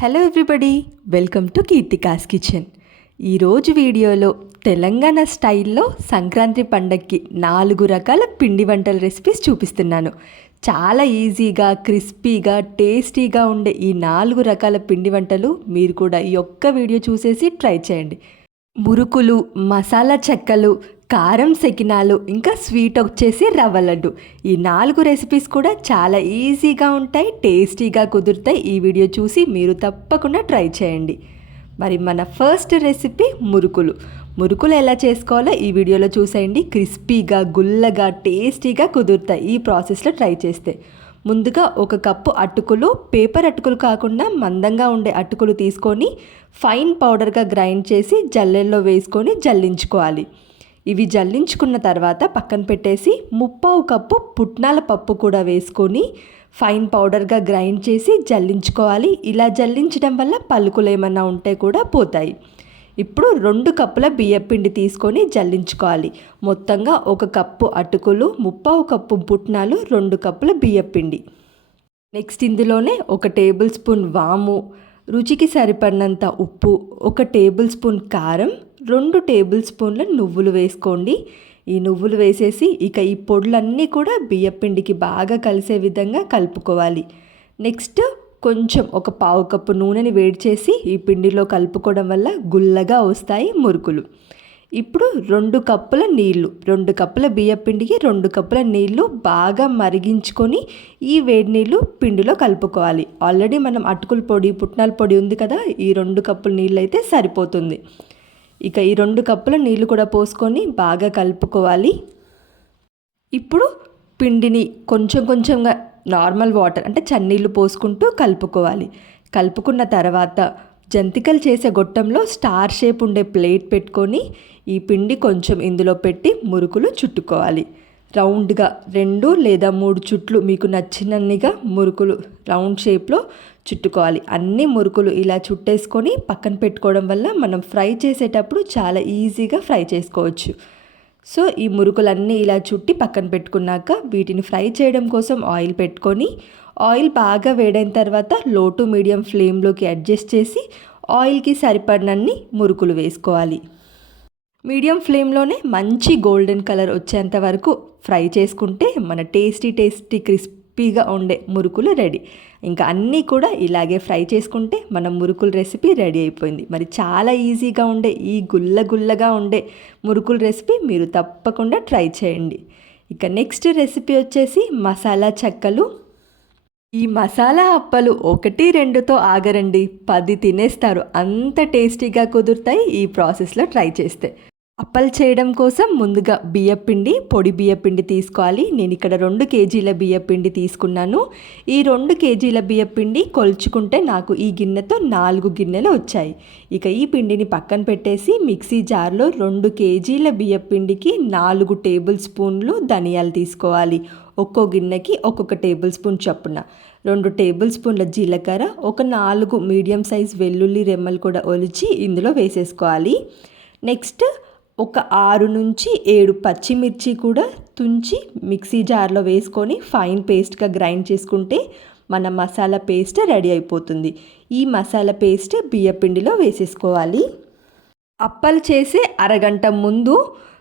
Hello everybody welcome to Keerthika's kitchen ఈరోజు వీడియోలో తెలంగాణ స్టైల్లో సంక్రాంతి పండగకి నాలుగు రకాల పిండి వంటల రెసిపీస్ చూపిస్తున్నాను. చాలా ఈజీగా క్రిస్పీగా టేస్టీగా ఉండే ఈ నాలుగు రకాల పిండి వంటలు మీరు కూడా ఈ ఒక్క వీడియో చూసేసి ట్రై చేయండి. మురుకులు మసాలా చెక్కలు కారం సెకినాలు ఇంకా స్వీట్ వచ్చేసి రవ్వ లడ్డు. ఈ నాలుగు రెసిపీస్ కూడా చాలా ఈజీగా ఉంటాయి టేస్టీగా కుదురుతాయి. ఈ వీడియో చూసి మీరు తప్పకుండా ట్రై చేయండి. మరి మన ఫస్ట్ రెసిపీ మురుకులు. మురుకులు ఎలా చేసుకోవాలో ఈ వీడియోలో చూసేయండి. క్రిస్పీగా గుల్లగా టేస్టీగా కుదురుతాయి. ఈ ప్రాసెస్లో ట్రై చేస్తే. ముందుగా ఒక కప్పు అటుకులు పేపర్ అటుకులు కాకుండా మందంగా ఉండే అటుకులు తీసుకొని ఫైన్ పౌడర్గా గ్రైండ్ చేసి జల్లెల్లో వేసుకొని జల్లించుకోవాలి. ఇవి జల్లించుకున్న తర్వాత పక్కన పెట్టేసి ముప్పావు కప్పు పుట్నాల పప్పు కూడా వేసుకొని ఫైన్ పౌడర్గా గ్రైండ్ చేసి జల్లించుకోవాలి. ఇలా జల్లించడం వల్ల పలుకులు ఏమన్నా ఉంటే కూడా పోతాయి. ఇప్పుడు రెండు కప్పుల బియ్యపిండి తీసుకొని జల్లించుకోవాలి. మొత్తంగా ఒక కప్పు అటుకులు ముప్పావు కప్పు పుట్నాలు రెండు కప్పుల బియ్యపిండి నెక్స్ట్ ఇందులోనే ఒక టేబుల్ స్పూన్ వాము రుచికి సరిపడినంత ఉప్పు ఒక టేబుల్ స్పూన్ కారం రెండు టేబుల్ స్పూన్ల నువ్వులు వేసుకోండి. ఈ నువ్వులు వేసేసి ఇక ఈ పొడులన్నీ కూడా బియ్యపిండికి బాగా కలిసే విధంగా కలుపుకోవాలి. నెక్స్ట్ కొంచెం ఒక పావు కప్పు నూనెని వేడి చేసి ఈ పిండిలో కలుపుకోవడం వల్ల గుల్లగా వస్తాయి మురుకులు. ఇప్పుడు రెండు కప్పుల నీళ్ళు రెండు కప్పుల బియ్యపిండికి రెండు కప్పుల నీళ్ళు బాగా మరిగించుకొని ఈ వేడి నీళ్ళు పిండిలో కలుపుకోవాలి. ఆల్రెడీ మనం అటుకుల పొడి పుట్నాల పొడి ఉంది కదా ఈ రెండు కప్పుల నీళ్ళు అయితే సరిపోతుంది. ఇక ఈ రెండు కప్పుల నీళ్ళు కూడా పోసుకొని బాగా కలుపుకోవాలి. ఇప్పుడు పిండిని కొంచెం కొంచెంగా నార్మల్ వాటర్ అంటే చన్నీళ్ళు పోసుకుంటూ కలుపుకోవాలి. కలుపుకున్న తర్వాత జంతికలు చేసే గొట్టంలో స్టార్ షేప్ ఉండే ప్లేట్ పెట్టుకొని ఈ పిండి కొంచెం ఇందులో పెట్టి మురుకులు చుట్టుకోవాలి. రౌండ్గా రెండు లేదా మూడు చుట్లు మీకు నచ్చినన్నిగా మురుకులు రౌండ్ షేప్లో చుట్టుకోవాలి. అన్ని మురుకులు ఇలా చుట్టేసుకొని పక్కన పెట్టుకోవడం వల్ల మనం ఫ్రై చేసేటప్పుడు చాలా ఈజీగా ఫ్రై చేసుకోవచ్చు. సో ఈ మురుకులన్నీ ఇలా చుట్టి పక్కన పెట్టుకున్నాక వీటిని ఫ్రై చేయడం కోసం ఆయిల్ పెట్టుకొని ఆయిల్ బాగా వేడైన తర్వాత లో టు మీడియం ఫ్లేమ్లోకి అడ్జస్ట్ చేసి ఆయిల్కి సరిపడినన్ని మురుకులు వేసుకోవాలి. మీడియం ఫ్లేమ్లోనే మంచి గోల్డెన్ కలర్ వచ్చేంత వరకు ఫ్రై చేసుకుంటే మన టేస్టీ టేస్టీ క్రిస్పీగా ఉండే మురుకులు రెడీ. ఇంకా అన్నీ కూడా ఇలాగే ఫ్రై చేసుకుంటే మన మురుకుల రెసిపీ రెడీ అయిపోయింది. మరి చాలా ఈజీగా ఉండే ఈ గుల్ల గుల్లగా ఉండే మురుకుల రెసిపీ మీరు తప్పకుండా ట్రై చేయండి. ఇక నెక్స్ట్ రెసిపీ వచ్చేసి మసాలా చెక్కలు ఈ మసాలా అప్పలు ఒకటి రెండుతో ఆగరండి. పది తినేస్తారు. అంత టేస్టీగా కుదురుతాయి ఈ ప్రాసెస్లో ట్రై చేస్తే. అప్పలు చేయడం కోసం ముందుగా బియ్యపిండి పొడి బియ్యపిండి తీసుకోవాలి. నేను ఇక్కడ రెండు కేజీల బియ్యపిండి తీసుకున్నాను. ఈ రెండు కేజీల బియ్యపిండి కొలుచుకుంటే నాకు ఈ గిన్నెతో నాలుగు గిన్నెలు వచ్చాయి. ఇక ఈ పిండిని పక్కన పెట్టేసి మిక్సీ జార్లో రెండు కేజీల బియ్యపిండికి నాలుగు టేబుల్ స్పూన్లు ధనియాలు తీసుకోవాలి. ఒక్కో గిన్నెకి ఒక్కొక్క టేబుల్ స్పూన్ చొప్పున. రెండు టేబుల్ స్పూన్ల జీలకర్ర ఒక నాలుగు మీడియం సైజ్ వెల్లుల్లి రెమ్మలు కూడా ఒలిచి ఇందులో వేసేసుకోవాలి. నెక్స్ట్ ఒక ఆరు నుంచి ఏడు పచ్చిమిర్చి కూడా తుంచి మిక్సీ జార్లో వేసుకొని ఫైన్ పేస్ట్గా గ్రైండ్ చేసుకుంటే మన మసాలా పేస్ట్ రెడీ అయిపోతుంది. ఈ మసాలా పేస్ట్ బియ్యపిండిలో వేసేసుకోవాలి. అప్పలు చేసే అరగంట ముందు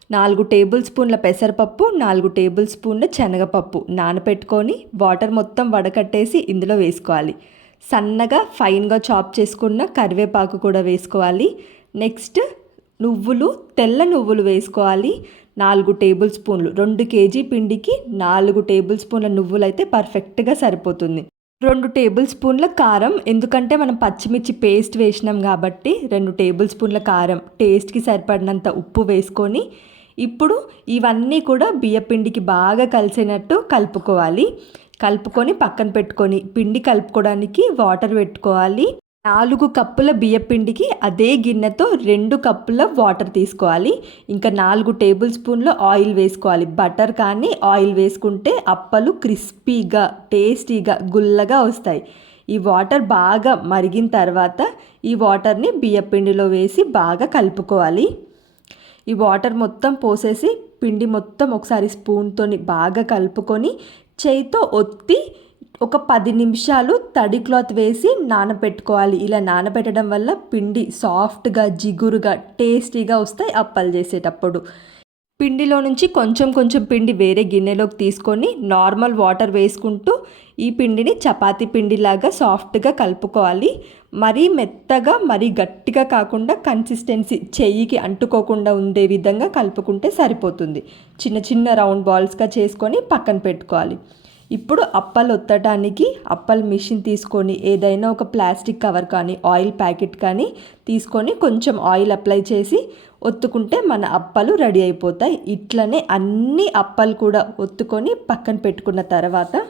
నాలుగు టేబుల్ స్పూన్ల పెసరపప్పు నాలుగు టేబుల్ స్పూన్ల శనగపప్పు నానపెట్టుకొని వాటర్ మొత్తం వడకట్టేసి ఇందులో వేసుకోవాలి. సన్నగా ఫైన్గా చాప్ చేసుకున్న కరివేపాకు కూడా వేసుకోవాలి. నెక్స్ట్ నువ్వులు తెల్ల నువ్వులు వేసుకోవాలి. నాలుగు టేబుల్ స్పూన్లు. రెండు కేజీ పిండికి నాలుగు టేబుల్ స్పూన్ల నువ్వులు అయితే పర్ఫెక్ట్గా సరిపోతుంది. రెండు టేబుల్ స్పూన్ల కారం. ఎందుకంటే మనం పచ్చిమిర్చి పేస్ట్ వేసినాం కాబట్టి రెండు టేబుల్ స్పూన్ల కారం. టేస్ట్కి సరిపడినంత ఉప్పు వేసుకొని ఇప్పుడు ఇవన్నీ కూడా బియ్యపిండికి బాగా కలిసినట్టు కలుపుకోవాలి. కలుపుకొని పక్కన పెట్టుకొని పిండి కలుపుకోవడానికి వాటర్ పెట్టుకోవాలి. నాలుగు కప్పుల బియ్యపిండికి అదే గిన్నెతో రెండు కప్పుల వాటర్ తీసుకోవాలి. ఇంకా నాలుగు టేబుల్ స్పూన్ల ఆయిల్ వేసుకోవాలి. బటర్ కానీ ఆయిల్ వేసుకుంటే అప్పలు క్రిస్పీగా టేస్టీగా గుల్లగా వస్తాయి. ఈ వాటర్ బాగా మరిగిన తర్వాత ఈ వాటర్ని బియ్యపిండిలో వేసి బాగా కలుపుకోవాలి. ఈ వాటర్ మొత్తం పోసేసి పిండి మొత్తం ఒకసారి స్పూన్తోని బాగా కలుపుకొని చేయితో ఒత్తి ఒక పది నిమిషాలు తడి క్లాత్ వేసి నానబెట్టుకోవాలి. ఇలా నానబెట్టడం వల్ల పిండి సాఫ్ట్గా జిగురుగా టేస్టీగా వస్తాయి అప్పలు చేసేటప్పుడు. పిండిలో నుంచి కొంచెం కొంచెం పిండి వేరే గిన్నెలోకి తీసుకొని నార్మల్ వాటర్ వేసుకుంటూ ఈ పిండిని చపాతి పిండిలాగా సాఫ్ట్గా కలుపుకోవాలి. మరీ మెత్తగా మరీ గట్టిగా కాకుండా కన్సిస్టెన్సీ చెయ్యికి అంటుకోకుండా ఉండే విధంగా కలుపుకుంటే సరిపోతుంది. చిన్న చిన్న రౌండ్ బాల్స్గా చేసుకొని పక్కన పెట్టుకోవాలి. ఇప్పుడు అప్పలు ఒత్తడానికి అప్పల్ మిషన్ తీసుకొని ఏదైనా ఒక ప్లాస్టిక్ కవర్ కానీ ఆయిల్ ప్యాకెట్ కానీ తీసుకొని కొంచెం ఆయిల్ అప్లై చేసి ఒత్తుకుంటే మన అప్పలు రెడీ అయిపోతాయి. ఇట్లనే అన్ని అప్పలు కూడా ఒత్తుకొని పక్కన పెట్టుకున్న తర్వాత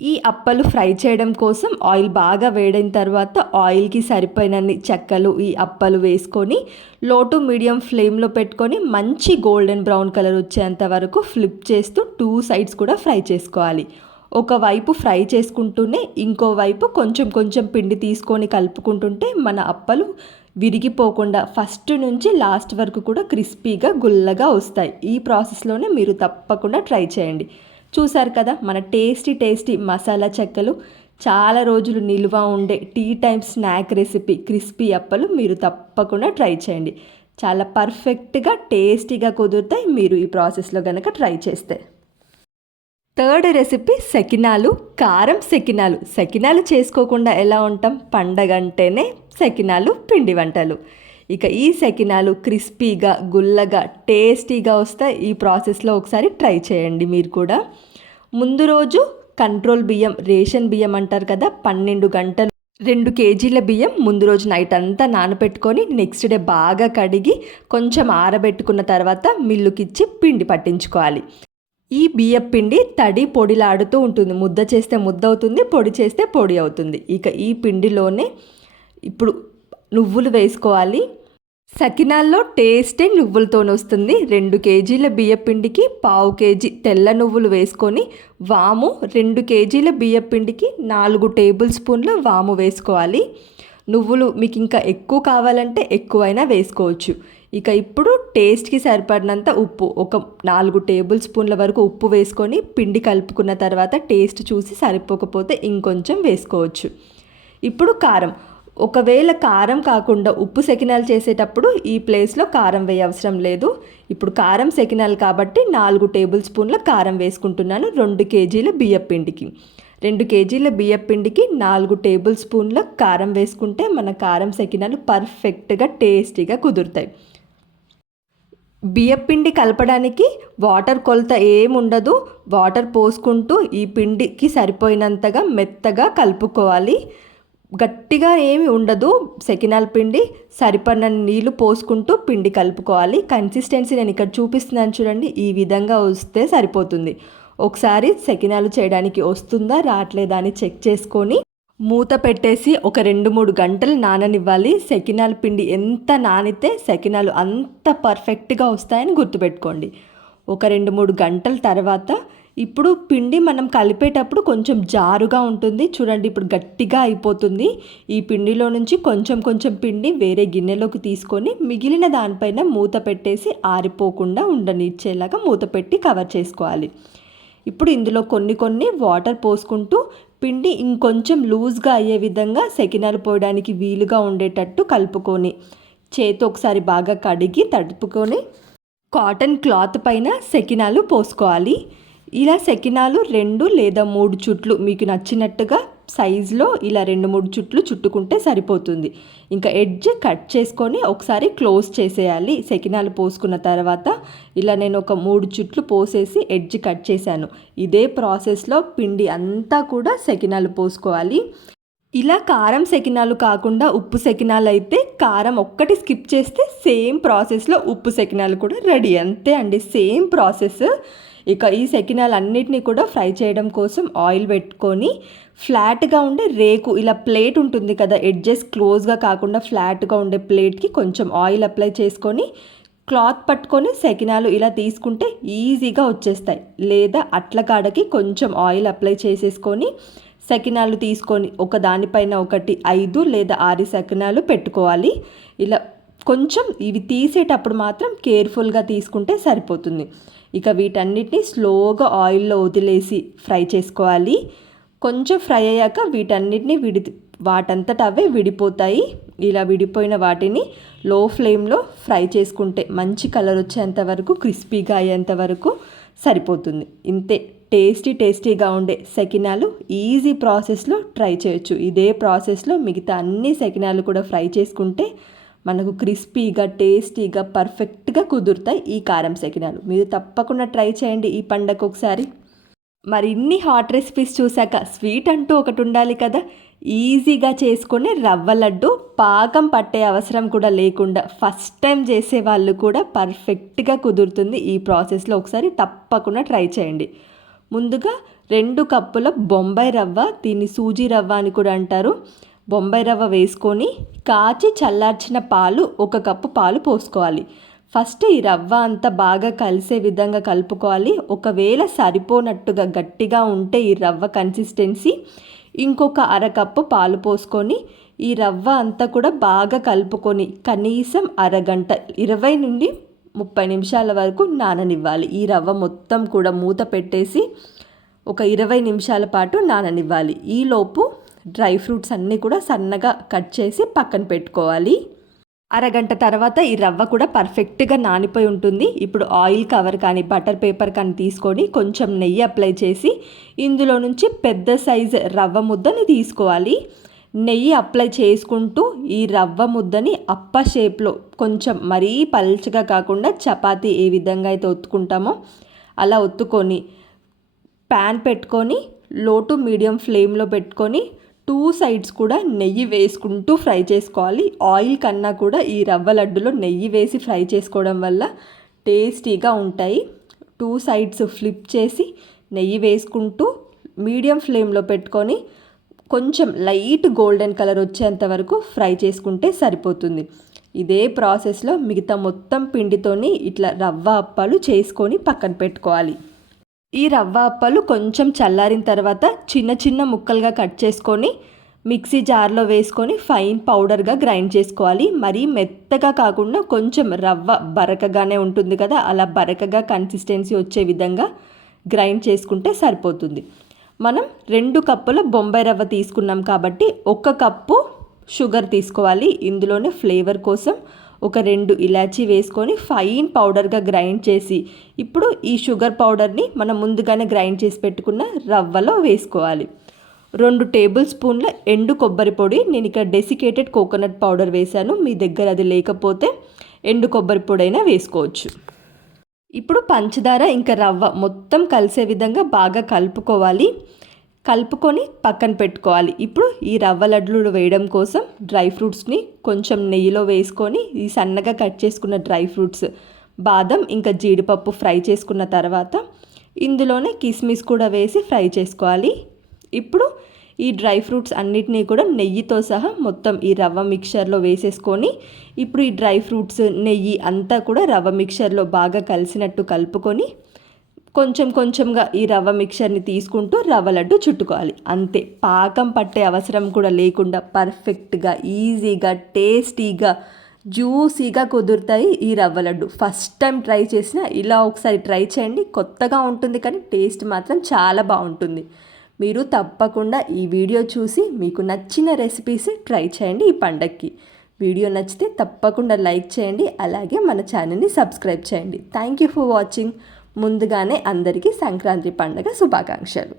ఈ అప్పలు ఫ్రై చేయడం కోసం ఆయిల్ బాగా వేడైన తర్వాత ఆయిల్కి సరిపోయినన్ని చెక్కలు ఈ అప్పలు వేసుకొని లో టు మీడియం ఫ్లేమ్లో పెట్టుకొని మంచి గోల్డెన్ బ్రౌన్ కలర్ వచ్చేంత వరకు ఫ్లిప్ చేస్తూ టూ సైడ్స్ కూడా ఫ్రై చేసుకోవాలి. ఒకవైపు ఫ్రై చేసుకుంటూనే ఇంకోవైపు కొంచెం కొంచెం పిండి తీసుకొని కలుపుకుంటుంటే మన అప్పలు విరిగిపోకుండా ఫస్ట్ నుంచి లాస్ట్ వరకు కూడా క్రిస్పీగా గుల్లగా వస్తాయి. ఈ ప్రాసెస్లోనే మీరు తప్పకుండా ట్రై చేయండి. చూసారు కదా మన టేస్టీ టేస్టీ మసాలా చెక్కలు చాలా రోజులు నిల్వ ఉండే tea time snack recipe crispy అప్పలు మీరు తప్పకుండా ట్రై చేయండి. చాలా పర్ఫెక్ట్గా టేస్టీగా కుదురుతాయి. మీరు ఈ ప్రాసెస్లో కనుక ట్రై చేస్తే. థర్డ్ రెసిపీ సెకినాలు కారం సెకినాలు. సెకినాలు చేసుకోకుండా ఎలా ఉంటాం? పండగ అంటేనే సెకినాలు పిండి వంటలు. ఇక ఈ సెకినాలు క్రిస్పీగా గుల్లగా టేస్టీగా వస్తాయి. ఈ ప్రాసెస్లో ఒకసారి ట్రై చేయండి మీరు కూడా. ముందు రోజు కంట్రోల్ బియ్యం రేషన్ బియ్యం అంటారు కదా పన్నెండు గంటలు రెండు కేజీల బియ్యం ముందు రోజు నైట్ అంతా నానబెట్టుకొని నెక్స్ట్ డే బాగా కడిగి కొంచెం ఆరబెట్టుకున్న తర్వాత మిల్లుకిచ్చి పిండి పట్టించుకోవాలి. ఈ బియ్యం పిండి తడి పొడిలాడుతూ ఉంటుంది. ముద్ద చేస్తే ముద్ద అవుతుంది పొడి చేస్తే పొడి అవుతుంది. ఇక ఈ పిండిలోనే ఇప్పుడు నువ్వులు వేసుకోవాలి. సకినాల్లో టేస్టే నువ్వులతోనే వస్తుంది. రెండు కేజీల బియ్యపిండికి పావు కేజీ తెల్ల నువ్వులు వేసుకొని వాము రెండు కేజీల బియ్యపిండికి నాలుగు టేబుల్ స్పూన్ల వాము వేసుకోవాలి. నువ్వులు మీకు ఇంకా ఎక్కువ కావాలంటే ఎక్కువైనా వేసుకోవచ్చు. ఇక ఇప్పుడు టేస్ట్కి సరిపడినంత ఉప్పు. ఒక నాలుగు టేబుల్ స్పూన్ల వరకు ఉప్పు వేసుకొని పిండి కలుపుకున్న తర్వాత టేస్ట్ చూసి సరిపోకపోతే ఇంకొంచెం వేసుకోవచ్చు. ఇప్పుడు కారం. ఒకవేళ కారం కాకుండా ఉప్పు సెకినాలు చేసేటప్పుడు ఈ ప్లేస్లో కారం వేయవసరం లేదు. ఇప్పుడు కారం సెకినాలు కాబట్టి నాలుగు టేబుల్ స్పూన్ల కారం వేసుకుంటున్నాను రెండు కేజీల బియ్యపిండికి రెండు కేజీల బియ్యపిండికి నాలుగు టేబుల్ స్పూన్ల కారం వేసుకుంటే మన కారం సెకినాలు పర్ఫెక్ట్గా టేస్టీగా కుదురుతాయి. బియ్యపిండి కలపడానికి వాటర్ కొలత ఏముండదు. వాటర్ పోసుకుంటూ ఈ పిండికి సరిపోయినంతగా మెత్తగా కలుపుకోవాలి. గట్టిగా ఏమి ఉండదు. సెకినాల పిండి సరిపడిన నీళ్ళు పోసుకుంటూ పిండి కలుపుకోవాలి. కన్సిస్టెన్సీ నేను ఇక్కడ చూపిస్తున్నాను చూడండి. ఈ విధంగా వస్తే సరిపోతుంది. ఒకసారి సెకినాలు చేయడానికి వస్తుందా? రావట్లేదా? అని చెక్ చేసుకొని మూత పెట్టేసి ఒక రెండు మూడు గంటలు నాననివ్వాలి. సెకినాల పిండి ఎంత నానితే సెకినాలు అంత పర్ఫెక్ట్గా వస్తాయని గుర్తుపెట్టుకోండి. ఒక రెండు మూడు గంటల తర్వాత ఇప్పుడు పిండి మనం కలిపేటప్పుడు కొంచెం జారుగా ఉంటుంది. చూడండి ఇప్పుడు గట్టిగా అయిపోతుంది. ఈ పిండిలో నుంచి కొంచెం కొంచెం పిండి వేరే గిన్నెలోకి తీసుకొని మిగిలిన దానిపైన మూత పెట్టేసి ఆరిపోకుండా ఉండనిచ్చేలాగా మూత పెట్టి కవర్ చేసుకోవాలి. ఇప్పుడు ఇందులో కొన్ని కొన్ని వాటర్ పోసుకుంటూ పిండి ఇంకొంచెం లూజ్గా అయ్యే విధంగా సెకినాలు పోయడానికి వీలుగా ఉండేటట్టు కలుపుకొని చేతి ఒకసారి బాగా కడిగి తడుపుకొని కాటన్ క్లాత్ పైన సెకినాలు పోసుకోవాలి. ఇలా సెకినాలు రెండు లేదా మూడు చుట్లు మీకు నచ్చినట్టుగా సైజులో ఇలా రెండు మూడు చుట్లు చుట్టుకుంటే సరిపోతుంది. ఇంకా ఎడ్జ్ కట్ చేసుకొని ఒకసారి క్లోజ్ చేసేయాలి. సెకినాలు పోసుకున్న తర్వాత ఇలా నేను ఒక మూడు చుట్లు పోసేసి ఎడ్జ్ కట్ చేశాను. ఇదే ప్రాసెస్లో పిండి అంతా కూడా సెకినాలు పోసుకోవాలి. ఇలా కారం సెకినాలు కాకుండా ఉప్పు సెకినాలు అయితే కారం ఒక్కటి స్కిప్ చేస్తే సేమ్ ప్రాసెస్లో ఉప్పు సెకినాలు కూడా రెడీ అంతే అండి సేమ్ ప్రాసెస్ ఇక ఈ సెకినాలు అన్నిటినీ కూడా ఫ్రై చేయడం కోసం ఆయిల్ పెట్టుకొని ఫ్లాట్గా ఉండే రేకు ఇలా ప్లేట్ ఉంటుంది కదా ఎడ్జెస్ క్లోజ్గా కాకుండా ఫ్లాట్గా ఉండే ప్లేట్కి కొంచెం ఆయిల్ అప్లై చేసుకొని క్లాత్ పట్టుకొని సెకినాలు ఇలా తీసుకుంటే ఈజీగా వచ్చేస్తాయి. లేదా అట్ల కాడకి కొంచెం ఆయిల్ అప్లై చేసేసుకొని సెకినాలు తీసుకొని ఒక దానిపైన ఒకటి ఐదు లేదా ఆరు సెకినాలు పెట్టుకోవాలి. ఇలా కొంచెం ఇవి తీసేటప్పుడు మాత్రం కేర్ఫుల్గా తీసుకుంటే సరిపోతుంది. ఇక వీటన్నిటిని స్లోగా ఆయిల్లో వదిలేసి ఫ్రై చేసుకోవాలి. కొంచెం ఫ్రై అయ్యాక వీటన్నిటిని విడి వాటంతట అవే విడిపోతాయి. ఇలా విడిపోయిన వాటిని లో ఫ్లేమ్లో ఫ్రై చేసుకుంటే మంచి కలర్ వచ్చేంత వరకు క్రిస్పీగా అయ్యేంత వరకు సరిపోతుంది. ఇంతే టేస్టీ టేస్టీగా ఉండే సెకినాలు ఈజీ ప్రాసెస్లో ట్రై చేయొచ్చు. ఇదే ప్రాసెస్లో మిగతా అన్ని సెకినాలు కూడా ఫ్రై చేసుకుంటే మనకు క్రిస్పీగా టేస్టీగా పర్ఫెక్ట్గా కుదురుతాయి ఈ కారం సెకినాలు. మీరు తప్పకుండా ట్రై చేయండి ఈ పండగ ఒకసారి. మరి ఇన్ని హాట్ రెసిపీస్ చూశాక స్వీట్ అంటూ ఒకటి ఉండాలి కదా? ఈజీగా చేసుకునే రవ్వ లడ్డు పాకం పట్టే అవసరం కూడా లేకుండా ఫస్ట్ టైం చేసే వాళ్ళు కూడా పర్ఫెక్ట్గా కుదురుతుంది ఈ ప్రాసెస్లో ఒకసారి తప్పకుండా ట్రై చేయండి. ముందుగా రెండు కప్పుల బొంబాయి రవ్వ దీన్ని సూజీ రవ్వ అని కూడా అంటారు. బొంబాయి రవ్వ వేసుకొని కాచి చల్లార్చిన పాలు ఒక కప్పు పాలు పోసుకోవాలి. ఫస్ట్ ఈ రవ్వ అంతా బాగా కలిసే విధంగా కలుపుకోవాలి. ఒకవేళ సరిపోనట్టుగా గట్టిగా ఉంటే ఈ రవ్వ కన్సిస్టెన్సీ ఇంకొక అరకప్పు పాలు పోసుకొని ఈ రవ్వ అంతా కూడా బాగా కలుపుకొని కనీసం అరగంట ఇరవై నుండి ముప్పై నిమిషాల వరకు నాననివ్వాలి. ఈ రవ్వ మొత్తం కూడా మూత పెట్టేసి ఒక ఇరవై నిమిషాల పాటు నాననివ్వాలి. ఈలోపు డ్రై ఫ్రూట్స్ అన్నీ కూడా సన్నగా కట్ చేసి పక్కన పెట్టుకోవాలి. అరగంట తర్వాత ఈ రవ్వ కూడా పర్ఫెక్ట్గా నానిపోయి ఉంటుంది. ఇప్పుడు ఆయిల్ కవర్ కానీ బటర్ పేపర్ కానీ తీసుకొని కొంచెం నెయ్యి అప్లై చేసి ఇందులో నుంచి పెద్ద సైజ్ రవ్వ ముద్దని తీసుకోవాలి. నెయ్యి అప్లై చేసుకుంటూ ఈ రవ్వ ముద్దని అప్ప షేప్లో కొంచెం మరీ పల్చగా కాకుండా చపాతీ ఏ విధంగా అయితే ఒత్తుకుంటామో అలా ఒత్తుకొని ప్యాన్ పెట్టుకొని లో టు మీడియం ఫ్లేమ్లో పెట్టుకొని టూ సైడ్స్ కూడా నెయ్యి వేసుకుంటూ ఫ్రై చేసుకోవాలి. ఆయిల్ కన్నా కూడా ఈ రవ్వ లడ్డులో నెయ్యి వేసి ఫ్రై చేసుకోవడం వల్ల టేస్టీగా ఉంటాయి. టూ సైడ్స్ ఫ్లిప్ చేసి నెయ్యి వేసుకుంటూ మీడియం ఫ్లేమ్లో పెట్టుకొని కొంచెం లైట్ గోల్డెన్ కలర్ వచ్చేంత వరకు ఫ్రై చేసుకుంటే సరిపోతుంది. ఇదే ప్రాసెస్లో మిగతా మొత్తం పిండితోని ఇట్లా రవ్వ అప్పాలు చేసుకొని పక్కన పెట్టుకోవాలి. ఈ రవ్వ అప్పాలు కొంచెం చల్లారిన తర్వాత చిన్న చిన్న ముక్కలుగా కట్ చేసుకొని మిక్సీ జార్లో వేసుకొని ఫైన్ పౌడర్గా గ్రైండ్ చేసుకోవాలి. మరీ మెత్తగా కాకుండా కొంచెం రవ్వ బరకగానే ఉంటుంది కదా అలా బరకగా కన్సిస్టెన్సీ వచ్చే విధంగా గ్రైండ్ చేసుకుంటే సరిపోతుంది. మనం రెండు కప్పుల బొంబాయి రవ్వ తీసుకున్నాం కాబట్టి ఒక కప్పు షుగర్ తీసుకోవాలి. ఇందులోనే ఫ్లేవర్ కోసం ఒక రెండు ఇలాచీ వేసుకొని ఫైన్ పౌడర్గా గ్రైండ్ చేసి ఇప్పుడు ఈ షుగర్ పౌడర్ని మనం ముందుగానే గ్రైండ్ చేసి పెట్టుకున్న రవ్వలో వేసుకోవాలి. రెండు టేబుల్ స్పూన్ల ఎండు కొబ్బరి పొడి నేను ఇక్కడ డెసికేటెడ్ కోకోనట్ పౌడర్ వేశాను మీ దగ్గర అది లేకపోతే ఎండు కొబ్బరి పొడి అయినా వేసుకోవచ్చు. ఇప్పుడు పంచదార ఇంకా రవ్వ మొత్తం కలిసే విధంగా బాగా కలుపుకోవాలి. కలుపుకొని పక్కన పెట్టుకోవాలి. ఇప్పుడు ఈ రవ్వ లడ్లు వేయడం కోసం డ్రై ఫ్రూట్స్ని కొంచెం నెయ్యిలో వేసుకొని ఈ సన్నగా కట్ చేసుకున్న డ్రై ఫ్రూట్స్ బాదం ఇంకా జీడిపప్పు ఫ్రై చేసుకున్న తర్వాత ఇందులోనే కిస్మిస్ కూడా వేసి ఫ్రై చేసుకోవాలి. ఇప్పుడు ఈ డ్రై ఫ్రూట్స్ అన్నిటినీ కూడా నెయ్యితో సహా మొత్తం ఈ రవ్వ మిక్చర్లో వేసేసుకొని ఇప్పుడు ఈ డ్రై ఫ్రూట్స్ నెయ్యి అంతా కూడా రవ్వ మిక్చర్లో బాగా కలిసినట్టు కలుపుకొని కొంచెం కొంచెంగా ఈ రవ్వ మిక్చర్ని తీసుకుంటూ రవ్వ లడ్డు చుట్టుకోవాలి. అంతే. పాకం పట్టే అవసరం కూడా లేకుండా పర్ఫెక్ట్గా ఈజీగా టేస్టీగా జ్యూసీగా కుదురుతాయి ఈ రవ్వ లడ్డు. ఫస్ట్ టైం ట్రై చేసిన ఇలా ఒకసారి ట్రై చేయండి. కొత్తగా ఉంటుంది కానీ టేస్ట్ మాత్రం చాలా బాగుంటుంది. మీరు తప్పకుండా ఈ వీడియో చూసి మీకు నచ్చిన రెసిపీస్ ట్రై చేయండి ఈ పండక్కి. వీడియో నచ్చితే తప్పకుండా లైక్ చేయండి. అలాగే మన ఛానల్ని సబ్స్క్రైబ్ చేయండి. Thank you for watching. ముందుగానే అందరికీ సంక్రాంతి పండుగ శుభాకాంక్షలు.